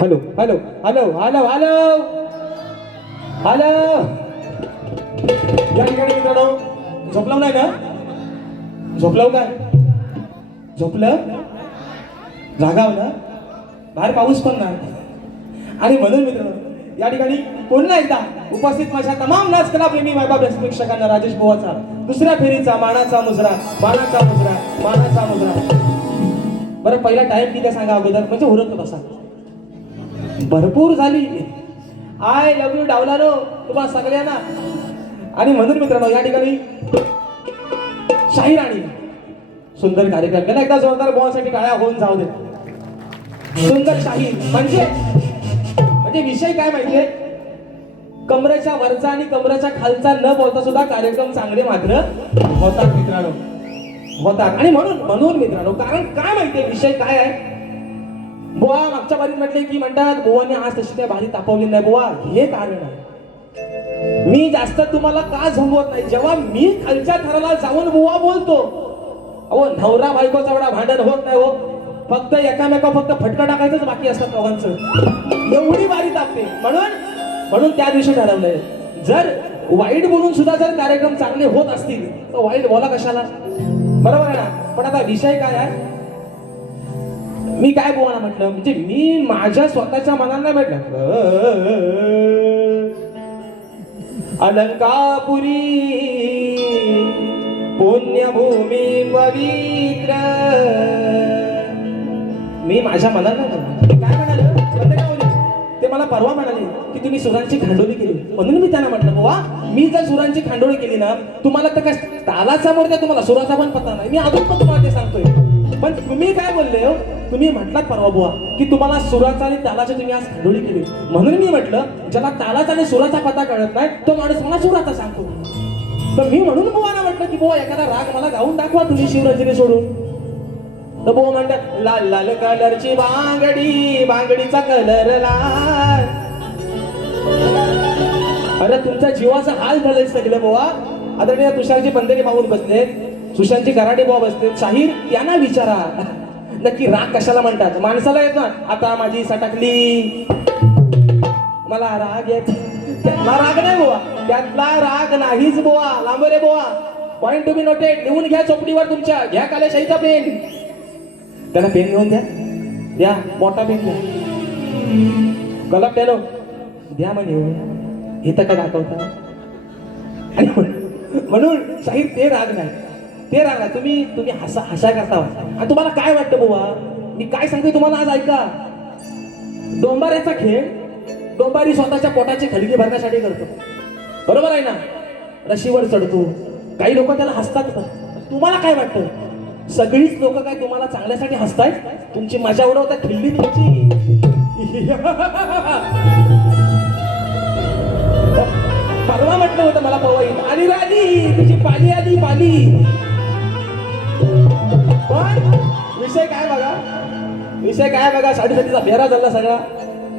Hello hello hello hello hello hello या ठिकाणी मित्रांनो झोपलाव नाही ना झोपलाव काय झोपलं जागाव ना बाहेर पाऊस पण नाही आणि म्हणून मित्रांनो या ठिकाणी पुन्हा एकदा उपस्थित माझ्या तमाम नाच कला प्रेमी मायबाप प्रेक्षकांना राजेश बुवाचा दुसऱ्या फेरीचा मानाचा मुजरा मानाचा मुजरा मानाचा मुजरा. बरं पहिला टाइम किती सांगा अगोदर म्हणजे उरत बसा भरपूर झाली. आय लव्ह यू डावलानो तुम्हाला सगळ्यांना. आणि म्हणून मित्रांनो या ठिकाणी शाहीर आणि सुंदर कार्यक्रम केला एकदा जोरदार बोलासाठी टाळ्या होऊन जाऊ दे. सुंदर शाहीर म्हणजे विषय काय माहितीये कमरेच्या वरचा आणि कमरेच्या खालचा न बोलता सुद्धा कार्यक्रम चांगले मात्र होतात मित्रांनो होतात. आणि म्हणून मित्रांनो कारण काय माहितीये विषय काय आहे. बुवा मागच्या बारीत म्हटले की म्हणतात बुवाने आज तशी काय भारी तापवली नाही बुवा हे कारण आहे. मी जास्त तुम्हाला का झोंबवत नाही जेव्हा मी खालच्या थराला जाऊन बुवा बोलतो अहो नवरा बायकोचा एवढा भांडण होत नाही हो फक्त एकामेका फक्त फटका टाकायचंच बाकी असतात दोघांचं एवढी भारी तापते. म्हणून त्या दिवशी ठरवलंय जर वाईट बोलून सुद्धा जर कार्यक्रम चांगले होत असतील तर वाईट बोला कशाला बरोबर आहे ना. पण आता विषय काय आहे मी काय बोलणार म्हटलं म्हणजे मी माझ्या स्वतःच्या मनाला म्हटलं अलंकापुरी पुण्यभूमी पवित्र मी माझ्या मनाला काय म्हणाल ते मला परवा म्हणाले की तुम्ही सुरांची खांडोळी केली म्हणून मी त्यांना म्हटलं बाबा मी जर सुरांची खांडोळी केली ना तुम्हाला तर काय तालाचा मोर द्या तुम्हाला सुराचा पण पत्ता नाही मी अजून पण तुम्हाला ते सांगतोय. पण तुम्ही काय बोलले हो तुम्ही म्हटलात परवा बुवा की तुम्हाला सुराचा आणि तालाची तुम्ही आज खांडोळी केली म्हणून मी म्हटलं ज्याला तालाचा आणि सुराचा पत्ता कळत नाही तो माणूस मला सुराचा सांगतो. तर मी म्हणून बुवाना म्हटलं की बुवा एखादा राग मला गाऊन दाखवा तुम्ही शिवरंजनी सोडून. तर बुवा म्हणतात लाल लाल कलरची बांगडी बांगडीचा कलर लाल. अरे तुमच्या जीवाचा हाल झालंय सगळं बुवा. आदरणीय तुषारजी पंधेरे माऊन बसले सुशांतजी गराडे बुवा बसले शाहीर यांना विचारा नक्की राग कशाला म्हणतात. माणसाला येत ना आता माझी सटकली मला राग येत त्यातला राग नाही बुवा त्यातला राग नाहीच बुवा. लांबो रे बुवा पॉइंट टू बी नोटेड लिहून घ्या चोपडीवर तुमच्या घ्या कालेशाहीचा पेन त्याला पेन घेऊन द्या मोठा पेन घ्या कलम पेनो द्या म्हणे हे तर काय दाखवता. आणि म्हणून शाहीर ते राग नाही तुम्ही हसा करता आणि तुम्हाला काय वाटतं बुवा मी काय सांगतोय तुम्हाला आज ऐका. डोंबाऱ्याचा खेळ डोंबारी स्वतःच्या पोटाची खळगी भरण्यासाठी करतो बरोबर आहे ना. रशीवर चढतो काही लोक त्याला हसतात. तुम्हाला काय वाटतं सगळीच लोक काय तुम्हाला चांगल्यासाठी हसतायत तुमची मजा उडवतात खिल्ली तुमची. परवा म्हटलं होतं मला पवईत आणि राणी तुझी पाली आली पाली. पण विषय काय बघा साडेसातीचा फेरा झाला सगळा.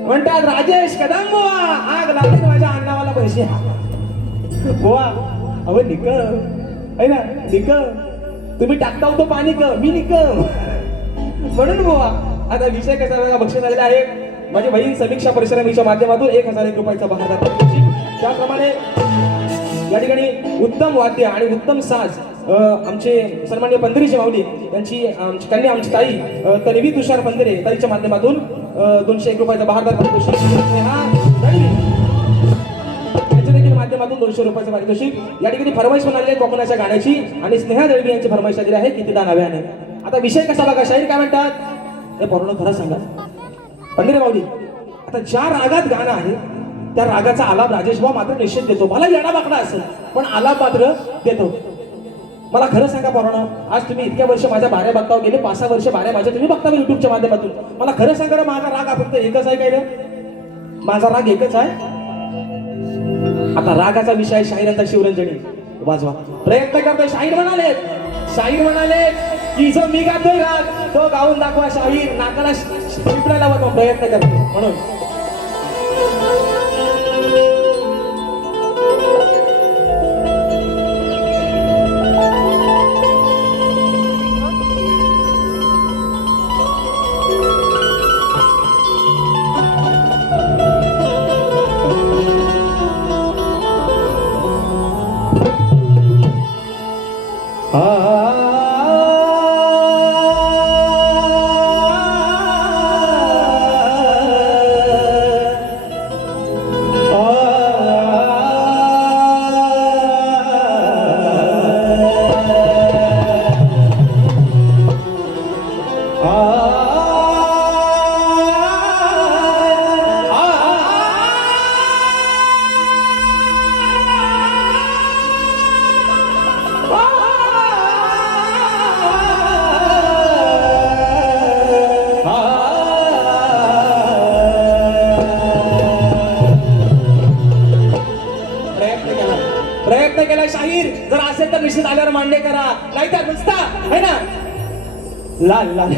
म्हणतात राजेश कदम बुवा आग लागली माझ्या अण्णावाला पैसे बुवा अहो निक आहे ना निक तुम्ही टाकता होतो पाणी क मी निक म्हणून बुवा. आता विषय कसा बघा बक्षीस आलेला आहे माझी बहीण समीक्षा परिश्रमीच्या माध्यमातून 1001 रुपयाचा बहार. त्याप्रमाणे या ठिकाणी उत्तम वाद्य आणि उत्तम साज आमचे सन्माननीय पंधरीचे माऊली यांची कन्या आमची ताई तन्वी तुषार पंधरे ताईच्या माध्यमातून 201 रुपयाचा बहारदार पारितोषिक यांच्या देखील माध्यमातून 200 रुपयाचं पारितोषिक. या ठिकाणी फरमाईश पण आलेली आहे कोकणाच्या गाण्याची आणि स्नेहा दळवी यांची फरमाईश आलेली आहे कितीदा नव्याने. आता विषय कसा बघा शाहीर काय म्हणतात हे पूर्ण खरं सांगा पंधरे माऊली. आता ज्या रागात गाणं आहे त्या रागाचा आलाप राजेश भाऊ मात्र निश्चित देतो. मला येडा बाकडा असेल पण आलाप मात्र देतो. मला खरं सांगा पोरांनो आज तुम्ही इतक्या वर्ष माझ्या बाऱ्या बघताव गेले 5-6 वर्ष बाऱ्या माझ्या तुम्ही बघता युट्यूबच्या माध्यमातून. मला खरं सांगा माझा राग फक्त एकच आहे काय रे माझा राग एकच आहे. आता रागाचा विषय शाहिरांचा शिवरंजनी वाजवा प्रयत्न करतोय. शाहीर म्हणाले की जो मी गातोय राग तो गाऊन दाखवा. शाहीर नाकाला शिपडायला लावतो प्रयत्न करतो म्हणून विषय आल्यावर मान्य करा, नाही तर नुसता है ना लाल लाल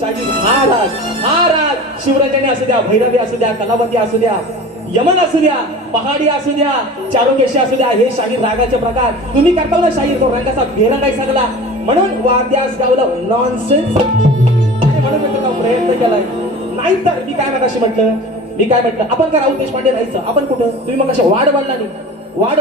शाहीर हा राग शिवराजाने असू द्या, भैरवी असू द्या, कलावती असू द्या, यमन असू द्या, पहाडी असू द्या, चारुकेशी असू द्या, हे शाहीर रागाचे प्रकार तुम्ही करता ना. शाहीर तो रंगाचा बेरंगाई सांगला म्हणून वाद्यास गावलं नॉनसेन्स. म्हणून मी तुला प्रयत्न केलाय. नाही तर मी काय म्हटलं आपण का राऊत देशपांडे राहायचं, आपण कुठं, तुम्ही मग कशा वाढ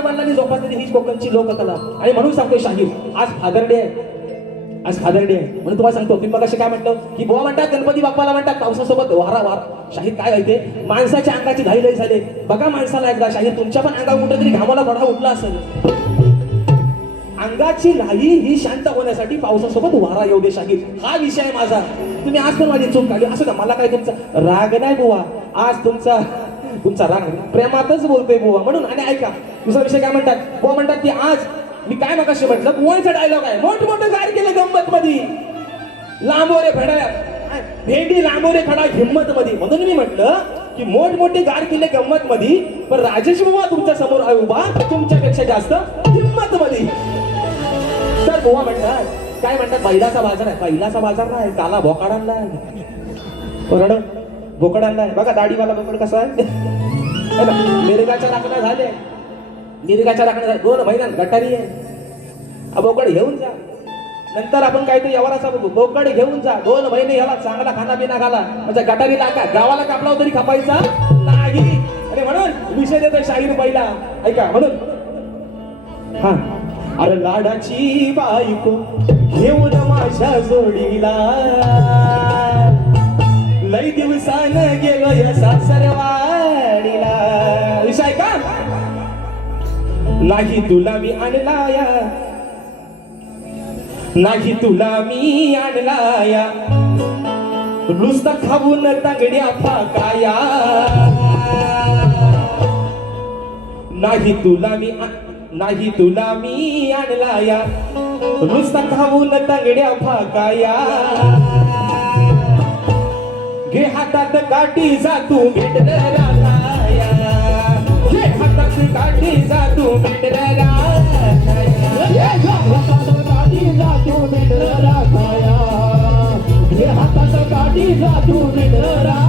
वडिलांनी जोपासलेली हीच कोकणची लोककला. आणि म्हणून सांगतोय शाहीर आज फादर डे आहे म्हणून तुम्हाला सांगतो. तुम्ही मग काय म्हटलं की बुवा म्हणतात गणपती बाप्पाला म्हणतात पावसासोबत वारा. शाहीर काय आहे माणसाच्या अंगाची घाई लई झाले बघा माणसाला एकदा. शाहीर तुमच्या पण अंगावर कुठेतरी घामाला थोडा उठला असेल. अंगाची घाई ही शांत होण्यासाठी पावसासोबत वारा येऊ दे. शाहीर हा विषय आहे माझा. तुम्ही आज पण माझी चूक काढली असं का, मला काय तुमचा राग नाही बुवा, आज तुमचा राग प्रेमातच बोलतोय बुवा म्हणून. आणि ऐका दुसरा विषय काय म्हणतात, बुवा म्हणतात की आज मी काय मगाशी म्हटलं बुवांचा डायलॉग आहे, मोठमोठं गार केलं गंमत मध्ये, लांबोरे फड्या भेंडी लांबोरे खडा हिंमत मध्ये. म्हणून मी म्हटलं की मोठमोठे गार केले गंमत मध्ये, पण राजेश बुवा तुमच्या समोर आहे उभा तुमच्यापेक्षा जास्त हिंमत मध्ये. तर बुवा म्हणतात काय म्हणतात बैलाचा बाजार आहे, बैलाचा बाजार नाही काला बोकाड आणलाय, बरड बोकड आणलाय. बघा दाढीवाला बोकड कसा आहे. मिरगाच्या राखण्या झाले, 2 महिन्यात गटारी आहे. बोकड घेऊन जा, नंतर आपण काय ते यवराचा बघू. बोकड घेऊन जा 2 महिने याला चांगला खाना पिना घाला, म्हणजे गटारी लाका गावाला कापला तरी खपायचा नाही. आणि म्हणून विषय देतोय शाहीर पहिला ऐका. म्हणून हा अरे लाडाची बायको घेऊन माझ्या जोडीला, लई दिवसान गेलो या सासरवाडीला. विषय का नाही तुला मी आणलाया, नाही तुला मी आणलाया, नुसता खाऊन तांगड्या फाकाया. नाही तुला मी आणलाया, नुसता खाऊन तांगड्या फाकाया. घे हातात काठी जा तू भेटणारा, घे हातात काठी जा तू भेटणारा, काठी जा तू भेटणारा, घे हातात काठी जा तू भेटणारा.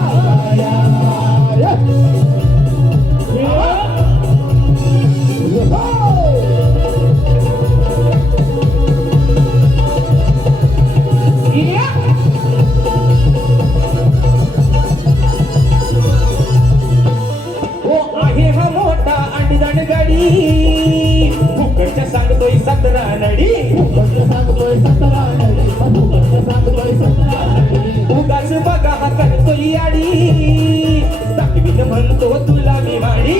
फुकटच्या सांगतोय 17 नडी, उगाच बघा हा करतोय आडी, दाखवीन म्हणतो तुला मी माडी,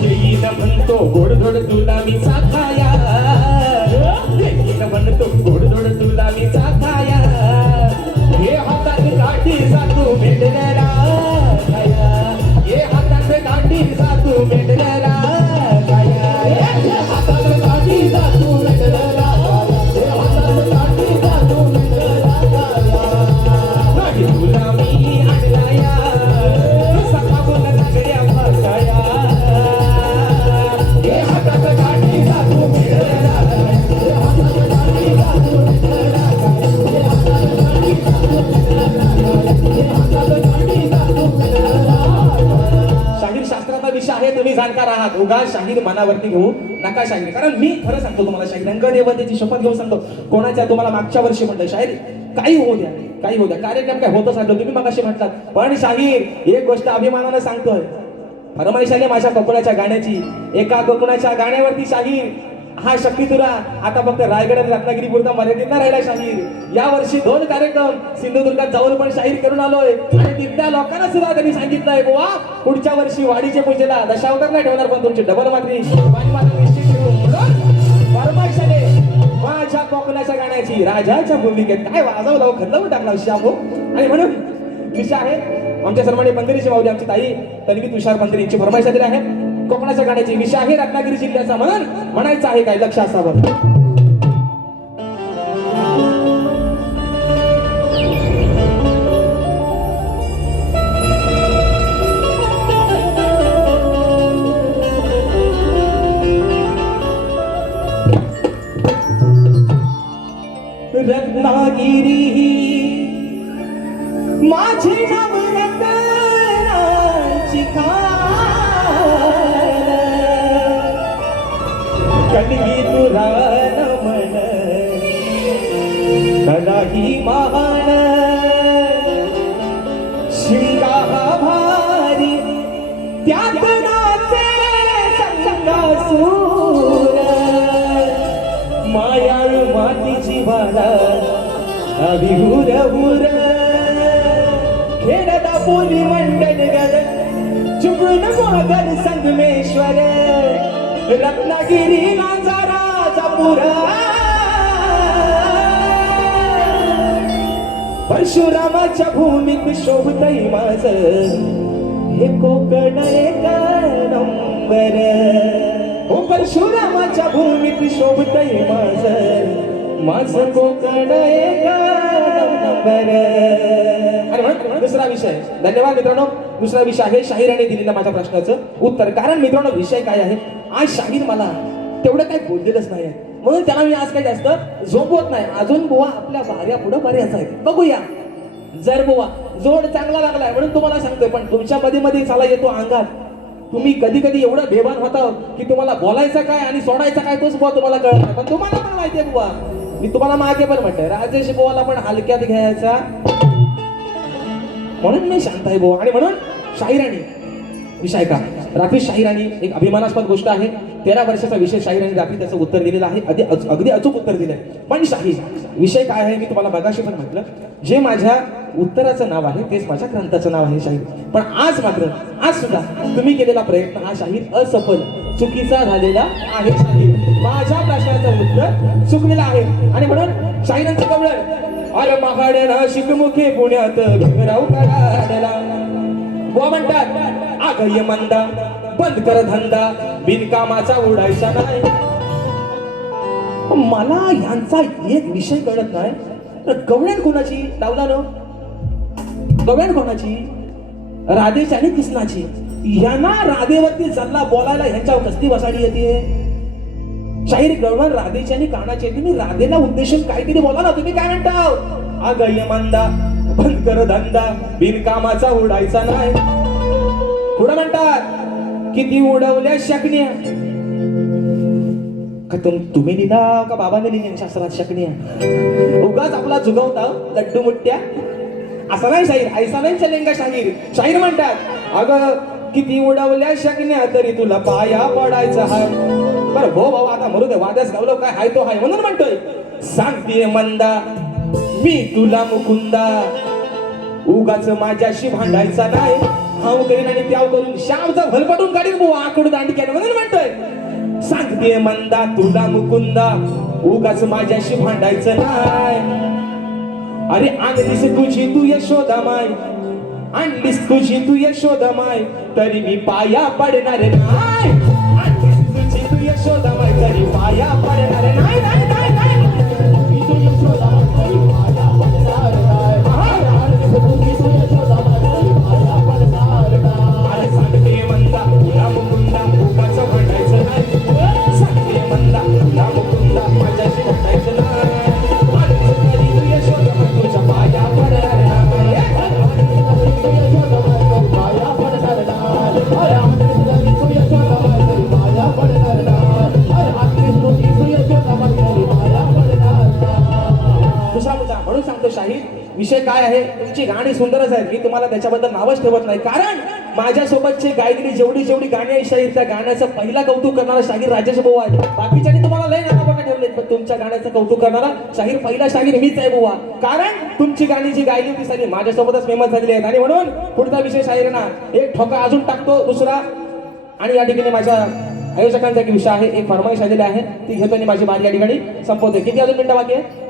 येईन म्हणतो गोडधोड तुला मी चाखाया, येईन म्हणतो गोडधोड तुला मी चाखाया. हे हातात काठी जातो भेटणारा, काठी जातू भेटणारा, हातात काठी जातू भेटणारा, हातात काठी जातू भेटणारा. नाही तुला मी आणलाया, सखावून तांगड्या फाकाया. हे हातात काठी जातू भेटणारा, हातात काठी जातू भेटणारा, हातात काठी जातू भेटणारा, हातात काठी जातू भेटणारा. शाहीर शास्त्राचा विषय आहे, तुम्ही जाणकार आहात. उगा शाहीर मनावरती घेऊ नका शाहीर. कारण मी खरं सांगतो तुम्हाला शाहीर रंगदेवतेची शपथ घेऊन सांगतो. कोणाच्या तुम्हाला मागच्या वर्षी म्हटलं शाहीर काही होऊ द्या कार्यक्रम काय होतच राहिलो तुम्ही मग असे म्हणतात. पण शाहीर एक गोष्ट अभिमानानं सांगतोय, फरमाईश आली माझ्या कोकणाच्या गाण्याची. एका कोकणाच्या गाण्यावरती शाहीर हा शक्ती तुरा आता फक्त रायगड आणि रत्नागिरी पुरता मर्यादित न राहिला. शाहीर या वर्षी 2 कार्यक्रम सिंधुदुर्गात जाऊन पण शाहीर करून आलोय. आणि तिथल्या लोकांना सुद्धा त्यांनी सांगितलंय बुवा पुढच्या वर्षी वाडीच्या पूजेला दशावतार नाही ठेवणार, पण तुमची डबल मात्री निश्चित ठेवून फरमाईश आले माझ्या कोकणाच्या गाण्याची. राजाच्या भूमिकेत काय वाजवलं खल्लवून टाकला शाबू. आणि म्हणून विषय आहे आमच्या सर्वांनी पंढरीची माऊली आमची ताई तन्वी तुषार पंढरी यांची फरमाईश आलेली आहे. कोकणाच्या गाण्याची विषय आहे रत्नागिरी जिल्ह्याचा, म्हणून म्हणायचं आहे काय लक्ष असावं. माझी नवरत्नाची खान कणगी तुला नमन कलाही महान शिंगा भारी त्यात नाचे संगासूर मायाळ मातीची बाला अभिहुर हुर खेळता पोली मंडल गड चुकून मोगल संगमेश्वर रत्नागिरी राजापुर परशुरामाच्या भूमीत शोभतय माझ हे कोकण एक नंबर हो परशुरामाच्या भूमीत शोभतय माझ कोकण एक नंबर. आणि म्हणून दुसरा विषय, धन्यवाद मित्रांनो. दुसरा विषय आहे शाहिराने दिलेल्या माझ्या प्रश्नाचं उत्तर. कारण मित्रांनो विषय काय आहे, आज शाहीर मला तेवढं काही बोललेलंच नाही म्हणून त्याला मी आज काही जास्त झोपवत नाही. अजून बुवा आपल्या बाऱ्या पुढं बऱ्याच आहेत, बघूया. जर बुवा जोड चांगला लागलाय म्हणून तुम्हाला सांगतोय, पण तुमच्या मध्ये चाला येतो अंगात. तुम्ही कधी कधी एवढं बेभान होता की तुम्हाला बोलायचं काय आणि सोडायचं काय तोच बुवा तुम्हाला कळत नाही. पण तुम्हाला पण माहितीये बुवा, मी तुम्हाला मागे पण म्हणतोय राजेश बुवाला पण हलक्यात घ्यायचा म्हणून मी शांत आहे बुवा. आणि म्हणून शाहिराणी विषय का रात्री शाहिराणी एक अभिमानास्पद गोष्ट आहे. 13 वर्षाचा विषय शाहिराणी रात्री त्याचं उत्तर दिलेलं आहे, अगदी अचूक उत्तर दिलंय. पण शाहीर विषय काय आहे मी तुम्हाला बघाशी पण म्हटलं, जे माझ्या उत्तराचं नाव आहे तेच माझ्या ग्रंथाचं नाव आहे शाहीर. पण आज सुद्धा तुम्ही केलेला प्रयत्न हा शाहीर असफल चुकीचा झालेला आहे. शाहीर माझ्या प्रश्नाचं उत्तर चुकलेलं आहे. आणि म्हणून शाहिरांचं कवळण अरे महाडे नाशिक मुखे पुण्यात भीमराव काढला बुवा म्हणतात आगय मंदा बंद कर धंदा बिनकामाचा उडायचा नाही. मला यांचा एक विषय कळत नाही, गवळण कोणाची लावला न गवळण कोणाची, राधेची आणि कृष्णाची. यांना राधेवरती चालला बोलायला ह्यांच्यावर कसली बसाडी येते. शाहीर गवळण राधेची आणि कानाची येते. मी राधेला उद्देशून काहीतरी बोला ना, तुम्ही काय म्हणता आगय मंदा बंद कर धंदा बिनकामाचा उडायचा नाही. पुढे म्हणतात किती उडवल्या शकण्या का तुम्ही लिहिला का बाबाने लिहिल्या शास्त्रात शकण्या. उगाच आपला जुगवता लड्डू मुट्ट्या असा नाही शाहीर, ऐसा नाही चलेंगा शाहीर. शाहीर म्हणतात अगं किती उडवल्या शकण्या तरी तुला पाया पडायचा हाय. बरं हो भाऊ आता मरू दे, वाद्यास गावलो काय हाय तो हाय. म्हणून म्हणतोय सांगते मंदा मी तुला मुकुंदा उगाच माझ्याशी भांडायचा नाही. हाव करीन आणि त्याव करून श्यामचा भलपटून काढीन बुवा आकडू दांडी केलं. म्हणून म्हणतोय सांगते मंदा तुला मुकुंदा उगाच माझ्याशी भांडायचं नाही. अरे आणलीस तुझी तू यशोदा माय, आणलीस तुझी तू यशोदा माय तरी मी पाया पडणार नाही. आणलीस तुझी तू यशोदा माय तरी पाया पडणार नाही. नाही नाही नाही विषय काय आहे. तुमची गाणी सुंदरच आहेत, मी तुम्हाला त्याच्याबद्दल नावच ठेवत नाही. कारण माझ्यासोबतची गायलेली जेवढी गाणी आहे शाहीर, त्या गाण्याचं पहिला कौतुक करणारा शाहीर राजेश भाऊ आहे. बाकीच्यांनी तुम्हाला लय नावापट्टा ठेवलेत, पण तुमच्या गाण्याचं कौतुक करणारा शाहीर पहिला शाहीर मीच आहे बुवा. कारण तुमची गाणी जी गायली होती सारी माझ्यासोबतच फेमस झालेली आहेत. आणि म्हणून पुढचा विषय शाहीरांना एक ठोका अजून टाकतो दुसरा. आणि या ठिकाणी माझ्या आयोजकांचा एक विषय आहे, एक फरमाईश आलेली आहे, ती घेतो आणि माझी बारी या ठिकाणी संपवते. किती अजून मिनिटं बाकी आहे?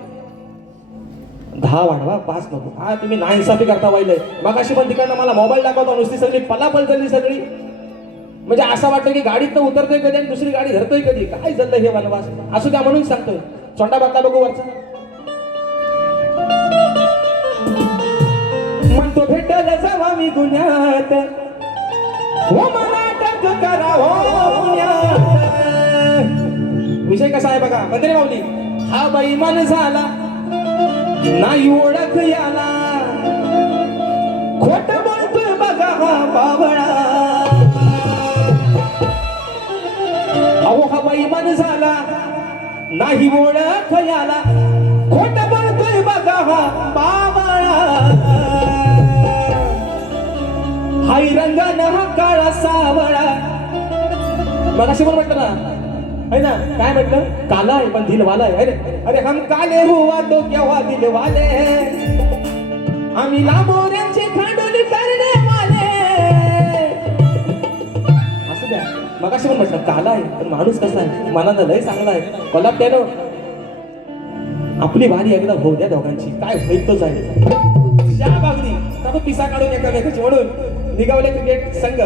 10 वाढवा 5 नको. हा तुम्ही नाइन्साफी करता वाईलय. मग अशी पण तिकडनं मला मोबाईल दाखवतो, नुसती सगळी पलापल झाली सगळी. म्हणजे असं वाटतं की गाडीत न उतरतोय कधी आणि दुसरी गाडी धरतोय कधी. काय झालं हे वनवास असू द्या. म्हणून सांगतोय चोंडा बातला बघू वरचा. म्हणतो भेटल जावा मी गुन्ह्यात हो मला अटक करा हो पुण्यात. विषय कसा आहे बघा. मंदिरे माऊली हा बैमान झाला नाही ओळख याला खोट बोलतोय बघा हा बावळा, अहो हा बैमान झाला नाही ओळख याला, खोट बोलतोय बघा हा बावळा, हाय रंगानं हा काळा सावळा. मग अशी पण म्हटलं ना, है ना, काय म्हटलं, काला आहे पण दिलवाला आहे रे. अरे हम काले हुआ तो क्या हुआ दिलवाले, आम्ही लांबोऱ्यांचे खांडोली करणे वाले. असं द्या. मग अशी पण म्हटलं काला आहे पण माणूस कसा आहे, मनानं लय चांगला आहे. कलाप त्यानं आपली भारी एकदा होऊ द्या दोघांची, काय होईल तोच आहे. त्या बागदी तो पिसा काढून एकामेकाची म्हणून निघावले क्रिकेट संघ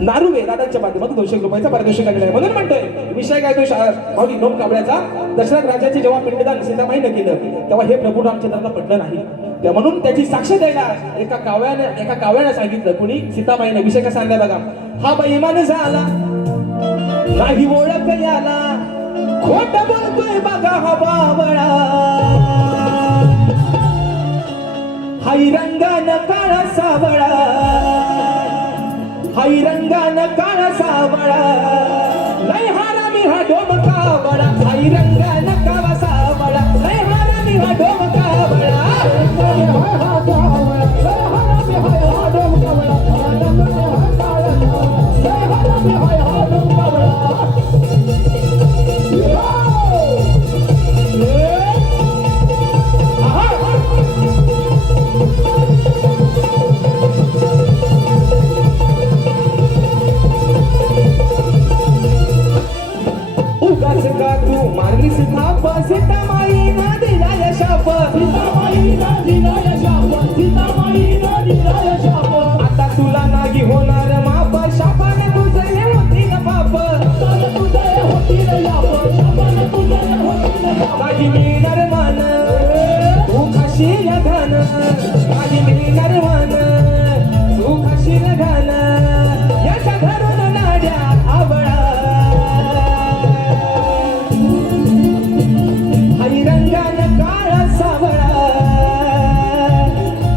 नारुवे दादांच्या माध्यमातून 200 रुपयाचा पारितोषिक आलेला आहे. म्हणून म्हणतोय विषय काय तो भावनी नोम कावळ्याचा. दशरथ राजाचे जेव्हा पिंडदान सीतामाईनं केलं तेव्हा हे प्रभू रामचंद्रांना पटलं नाही, म्हणून त्याची साक्ष द्यायला एका कावळ्यानं सांगितलं. कुणी, सीतामाईनं. विषय कसा आणला बघा, हा बैमान झाला नाही ओळख याला, खोट बोलतोय बघा हा बावळा, हाय रंगानं काळा सावळा, हाय रंगानं काळा सावळा, लय हारामी हा डोम कावळा, हाय रंगानं काळा सावळा, लय हारामी हा डोम कावळा, हाय हा कावळा, लय हारामी हाय हा डोम कावळा, रंगानं हा काळा सावळा, लय हारामी हाय हा डोम कावळा. उगाच का तू मारलीस थाप, सीतामाईनं दिला यशाप, सीतामाईनं दिला यशाप, सीतामाईनं दिला यशाप. आता तुला नाही होणार माप, शापाने तुझे होतील पाप, शापाने तुझे होतील पाप, शापाने तुझे होतील पाप. काही मिळणार मान तू खाशील घान, काही मिळणार मान तू खाशील घान, याच्या धरून नाड्या आवळा, हाय रंगानं काळा सावळा,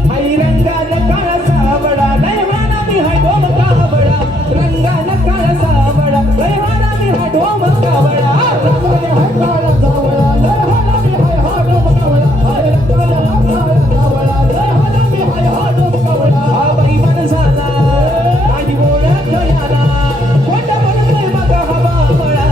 हाय रंगानं काळा सावळा, लय हारामी हा डोम कावळा, रंगानं काळा सावळा, लय हारामी हा डोम कावळा, रंगानं हा काळा सावळा, लय हारामी हा डोम कावळा, हाय रंगानं हा काळा सावळा, लय हारामी हा डोम कावळा. हा बैमान झाला नाही ओळख याला, खोट बोलतोय बघा हा बावळा,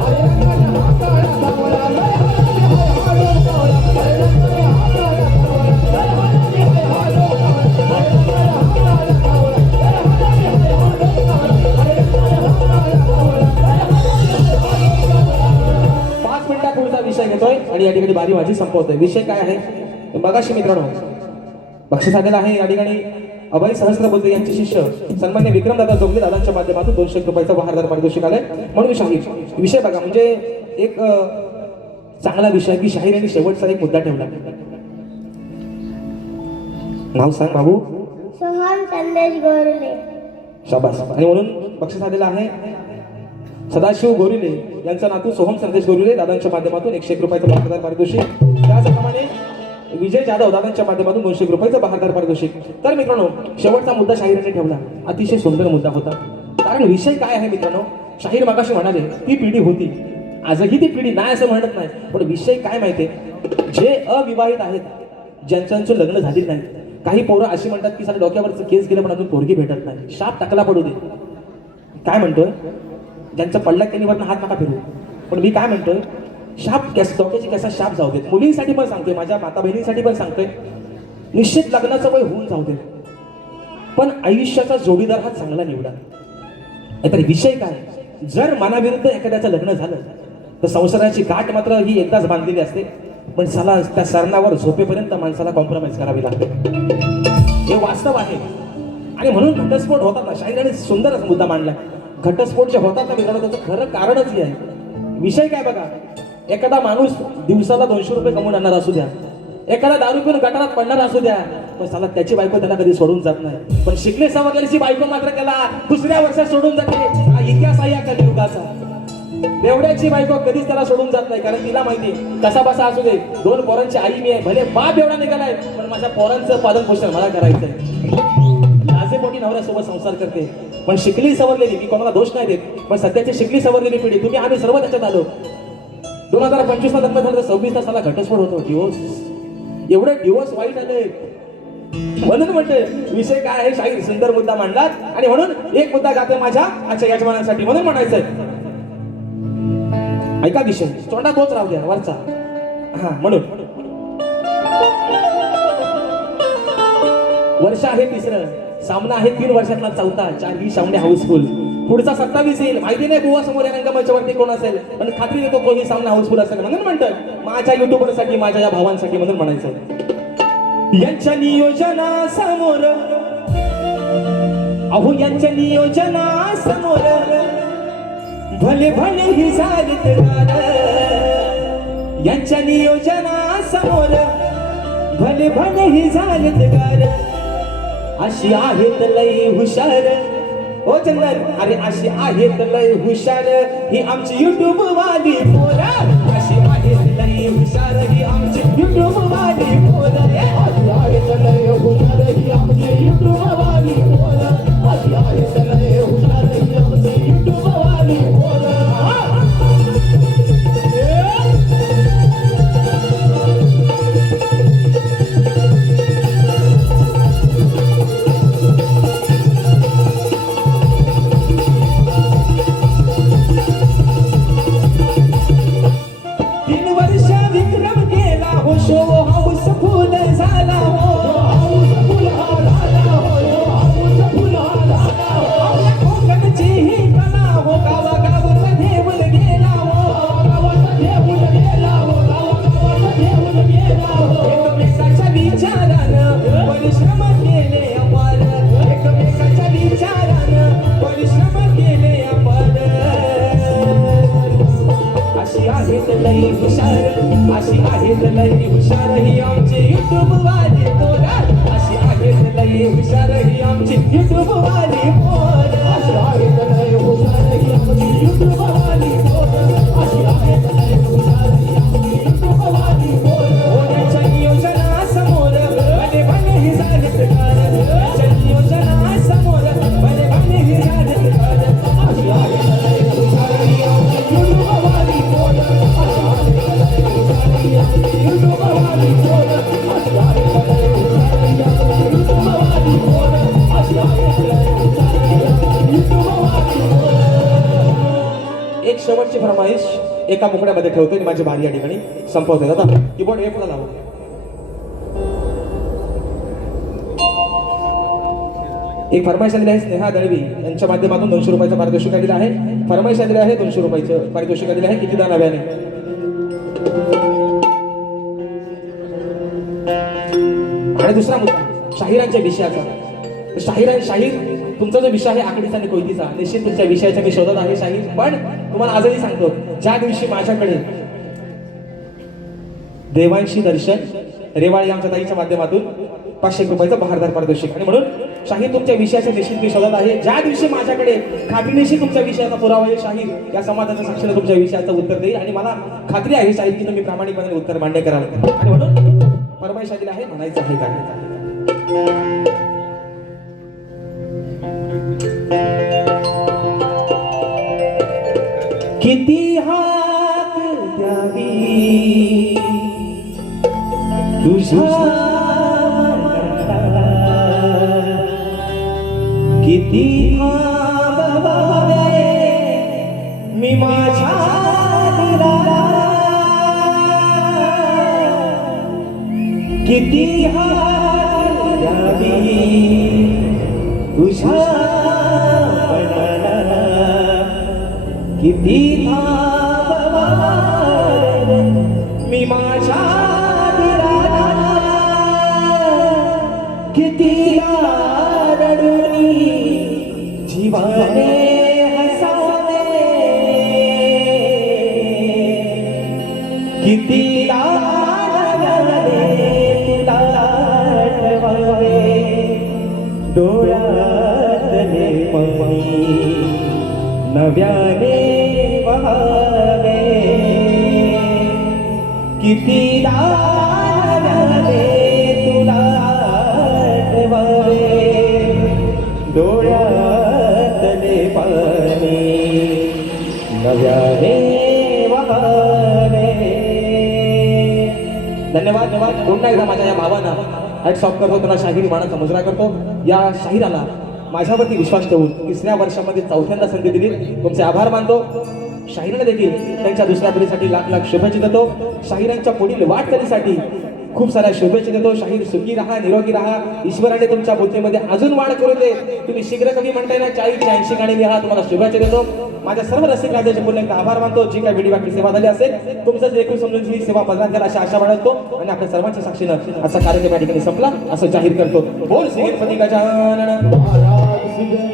हाय रंगानं हा काळा सावळा, लय हारामी हा डोम कावळा, हाय रंगानं हा काळा सावळा, लय हारामी हा डोम कावळा, हाय रंगानं हा काळा सावळा, लय हारामी हा डोम कावळा, हाय रंगानं हा काळा सावळा, लय हारामी हा डोम कावळा. 5 मिनिटात पुढचा विषय घेतोय आणि या ठिकाणी बारी माझी संपवतोय. विषय काय आहे बघाशी मित्रांनो, बक्षीस आलेला आहे या ठिकाणी अभय सहस्त्रबुद्धे यांचे शिष्य सन्मान्य विक्रमदादा जोगले दादांच्या माध्यमातून 200 रुपयाचा बहारदार पारितोषिक आलंय. म्हणून शाहीर विषय बघा, म्हणजे एक चांगला विषय की शाहीर यांनी शेवटचा एक मुद्दा ठेवला. नाव सांग बाबू. सोहम संदेश गोरले. शाबास. आणि म्हणून बक्षीस आलेला आहे सदाशिव गोरिले यांचा नातू सोहम संदेश गोरिले दादांच्या माध्यमातून 101 रुपयाचं बहारदार पारितोषिक. त्याचप्रमाणे विजय जाधव दादांच्या माध्यमातून 200 रुपयाचं बहारदार पारितोषिक. तर मित्रांनो, शेवटचा मुद्दा शाहिराने ठेवला, अतिशय सुंदर मुद्दा होता. कारण विषय काय आहे मित्रांनो, शाहीर मगाशी म्हणाले ती पिढी होती, आजही ती पिढी नाही असं म्हणत नाही, पण विषय काय माहितीये, जे अविवाहित आहेत, ज्यांचं लग्न झालेलं नाही, काही पोरं अशी म्हणतात की सारे डोक्यावरचं केस गेलं पण अजून पोरगी भेटत नाही, शाप टाकला पडू दे. काय म्हणतोय, ज्यांचं पडला त्यांनी वरनं हात नका फिरू. पण मी काय म्हणतोय, शाप डोक्याची कसा शाप जाऊ देत. मुलींसाठी पण सांगतोय, माझ्या माता बहिणींसाठी पण सांगतोय, निश्चित लग्नाचं वय होऊन जाऊ दे, पण आयुष्याचा जोडीदार हा चांगला निवडा. नाहीतर विषय काय, जर मनाविरुद्ध एखाद्याचं लग्न झालं तर संसाराची गाठ मात्र ही एकदाच बांधलेली असते, पण साला त्या सरणावर झोपेपर्यंत माणसाला कॉम्प्रोमाइज करावी लागते. हे वास्तव आहे. आणि म्हणून घटस्फोट होतात ना, शाहिराने सुंदर असा मुद्दा मांडला. घटस्फोट जे होतात ना मित्रांनो, त्याचं खरं कारणच हे आहे. विषय काय बघा, एखादा माणूस दिवसाला 200 रुपये कमवून आणणार असू द्या, एखादा दारू पिऊन गटारात पडणार असू द्या, पण साला त्याची बायको त्याला कधी सोडून जात नाही. पण शिकले सवरलेली बायको मात्र त्याला दुसऱ्या वर्षात सोडून जाते. हा इतिहास आहे या कलियुगाचा. बेवड्याची बायको कधीच त्याला सोडून जात नाही, कारण तिला माहिती कसा बसा असू दे, 2 पोरांची आई मी आहे, भले बाप एवढा निघालाय पण माझ्या पोरांचं पालन पोषण मला करायचंय. लाजेपोटी नवऱ्यासोबत संसार करते, पण शिकली सवरलेली, मी कोणाला दोष नाही देत, पण सध्याची शिकली सवरलेली पिढी, तुम्ही आम्ही सर्व त्याच्यात आलो. 2025 ला लग्न झालं, 26 साला घटस्फोट होतो, डिवोर्स. एवढे डिवोर्स वाईट आले, म्हणून म्हणते विषय काय आहे. शाहीर सुंदर मुद्दा मांडलात आणि म्हणून एक मुद्दा गाते माझ्या आजच्या यजमानासाठी, म्हणून म्हणायचंय. ऐका विषय, तोंडा तोच राहू द्या वरचा. हा, म्हणून वर्ष आहे 3रं, सामना आहे 3 वर्षातला 4था, 4 ही सामने हाऊसफुल. पुढचा 27 येईल, माहिती नाही बुवा समोर या रंगमंचावरती वरती कोण असेल, पण खात्री देतो कोणी सामना हाऊसफुल असेल. म्हणून म्हणतं माझ्या युट्यूबरसाठी, माझ्या या भावांसाठी, म्हणून म्हणायचं. यांच्या नियोजना समोर, अहो यांच्या नियोजना समोर भले भले ही झालीत गार. यांच्या नियोजना समोर भले भले ही झालीत गार. अशी आहेत लई हुशार, ओ चंदन, अरे अशी आहेत लई हुशार ही आमची युट्यूब वाली पोरा. अशी आहेत लई हुशार ही आमची युट्यूब वाली पोरा. अशी आहेत लई हुशार ही आमची युट्यूब वाली पोरा. अशी आहेत लई हुशार ही आमची युट्यूब वाली पोरा. शो हाऊस फुल झाला हो, हाऊस फुल झाला हो, हाऊस फुल झाला हो. आपल्या कोकणची ही कला हो, गावागावात देऊन गेला हो, गावात देऊन गेला हो, गावागावात देऊन गेला हो. एकमेकाच्या विचारानं परिश्रम केले अपार, एकमेकाच्या विचारानं परिश्रम केले अपार. अशी आहेत लई हुशार, अशी आहेत लई हुशार ही आमची युट्यूब वाली पोरा. अशी आहेत लई हुशार ही आमची युट्यूब वाली पोरा. अशी आहेत लई हुशार ही आमची युट्यूब वाली पोरा. अशी आहेत लई हुशार ही आमची युट्यूब वाली पोरा. ओढ्याच्या नियोजना समोर भले भले ही झालीत गार. ओढ्याच्या नियोजना समोर भले भले ही झालीत गार. अशी आहेत लई हुशार ही आमची युट्यूब वाली पोरा. अशी आहेत लई हुशार ही आमची युट्यूब वाली पोरा. अशी आहेत लई हुशार ही आमची युट्यूब वाली पोरा. अशी आहेत लई हुशार ही आमची युट्यूब वाली पोरा. एक शेवटची फरमाईश एका मुकड्यामध्ये ठेवतो आणि माझी भारी या ठिकाणी संपवतोय. आता कीबोर्ड हे पुन्हा लावा. एक फरमाईश आलेली आहे स्नेहा दळवी यांच्या माध्यमातून 200 रुपयाचं पारितोषिक आलेलं आहे. फरमाईश आलेली आहे 200 रुपयाचं पारितोषिक आलेलं आहे. कितीदा नव्याने. आणि दुसरा मुद्दा शाहिरांच्या विषयाचा. शाहीर तुमचा जो विषय आहे आकडीचा आणि कोयतीचा, निश्चित तुमच्या विषयाच्या मी शोधत आहे शाहीर. पण तुम्हाला आजही सांगतो, ज्या दिवशी माझ्याकडे देवांशी दर्शन रेवाळी आमच्या ताईच्या माध्यमातून 500 रुपयाचं बहारदार पारितोषिक. आणि म्हणून शाहीर तुमच्या विषयाच्या निश्चित मी शोधत आहे. ज्या दिवशी माझ्याकडे खात्रीनिशी तुमच्या विषयाचा पुरावा आहे, शाहीर या समाजाच्या साक्षीने तुमच्या विषयाचं उत्तर देईल. आणि मला खात्री आहे शाहीर की तुम्ही प्रामाणिकपणे उत्तर मान्य कराल. आणि म्हणून फरमाईश आलेली आहे, म्हणायचं आहे काय. किती हाक द्यावी तुझ्या, किती थांबवावे मी माझ्या दिलाला, किती हाक द्यावी तुझ्या मनाला, किती थांबवावे मी माझ्या दिलाला, किती रडूनी जीवाने हसावे, किती लागले तुला आठवावे, डोळ्यातले पाणी नव्याने वहावे किती दान तुला आठवावे डोळ्यातले पाणी नव्याने वहावे. धन्यवाद धन्यवाद. पुन्हा एकदा माझ्या या भावांना हॅट्स ऑफ करतो, त्यांना शाहिरी मानाचा मुजरा करतो. या शाहिराला माझ्यावरती विश्वास ठेवून तिसऱ्या वर्षामध्ये चौथ्यांदा संधी दिली, तुमचे आभार मानतो. शाहिराने देखील त्यांच्या दुसऱ्या पिढीसाठी लाख लाख शुभेच्छा देतो. शाहिरांच्या पुढील वाटचालीसाठी खूप साऱ्या शुभेच्छा देतो. शाहीर सुखी राहा, निरोगी राहा, ईश्वराने तुमच्या बुद्धीमध्ये अजून वाढ करू दे. तुम्ही शीघ्र कवी म्हणताय ना, 40-80 गाणी लिहा. तुम्हाला शुभेच्छा देतो. माझ्या सर्व रसिक राजाचे पुन्हा एकदा आभार मानतो. जी काही वेळी बाकी सेवा झाली असेल, तुमचं देखील समजून ही सेवा बदलात अशी आशा बाळगतो आणि आपल्या सर्वांच्या साक्षीनं असा कार्यक्रम या ठिकाणी संपला असं जाहीर करतो. बोल श्री गणपती गजानन महाराज की जय.